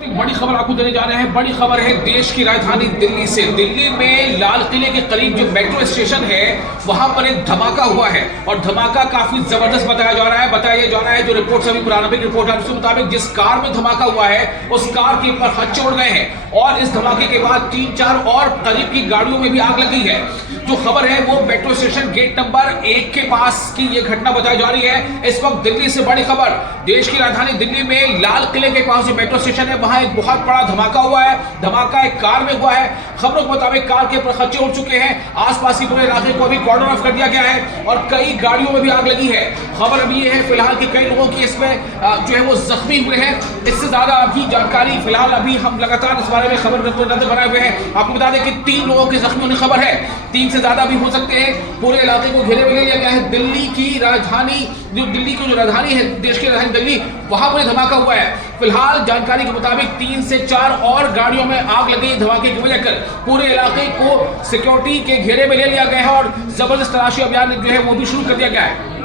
एक बड़ी खबर आपको देने जा रहे हैं। बड़ी खबर है देश की राजधानी दिल्ली से। दिल्ली में लाल किले के करीब जो मेट्रो स्टेशन है वहां पर एक धमाका हुआ है और धमाका काफी जबरदस्त बताया जा रहा है जो रिपोर्ट सभी प्रारंभिक रिपोर्ट है उसके मुताबिक जिस कार में धमाका हुआ है उस कार के ऊपर हच्चे उड़ गए हैं और इस धमाके के बाद 3-4 और करीब की गाड़ियों में भी आग लगी है। जो खबर है वो मेट्रो स्टेशन गेट नंबर 1 के पास की ये घटना बताई जा रही है। इस वक्त दिल्ली से बड़ी खबर, देश की राजधानी दिल्ली में लाल किले के पास जो मेट्रो स्टेशन है वहां एक बहुत बड़ा धमाका हुआ है। धमाका एक कार में हुआ है। खबरों के मुताबिक कार के ऊपर खच्चे उड़ चुके हैं। आसपास के पूरे इलाके को अभी कॉर्डन ऑफ कर दिया गया है और कई गाड़ियों में भी आग लगी है। खबर अभी ये है फिलहाल कि कई लोगों की इसमें जो है वो जख्मी हुए हैं। इससे ज्यादा अभी जानकारी फिलहाल अभी हम लगातार इस बारे में खबर नजर बनाए हुए हैं। आपको बता दें कि 3 लोगों के जख्मी होने की खबर है, 3 से ज्यादा भी हो सकते हैं। पूरे इलाके को घेरे में ले लिया गया है। दिल्ली की राजधानी जो राजधानी है, देश की राजधानी दिल्ली, वहां पर धमाका हुआ है। फिलहाल जानकारी के मुताबिक 3 से 4 और गाड़ियों में आग लगी। धमाके की वजह कर पूरे इलाके को सिक्योरिटी के घेरे में ले लिया गया है और जबरदस्त तलाशी अभियान जो है वो भी शुरू कर दिया गया है।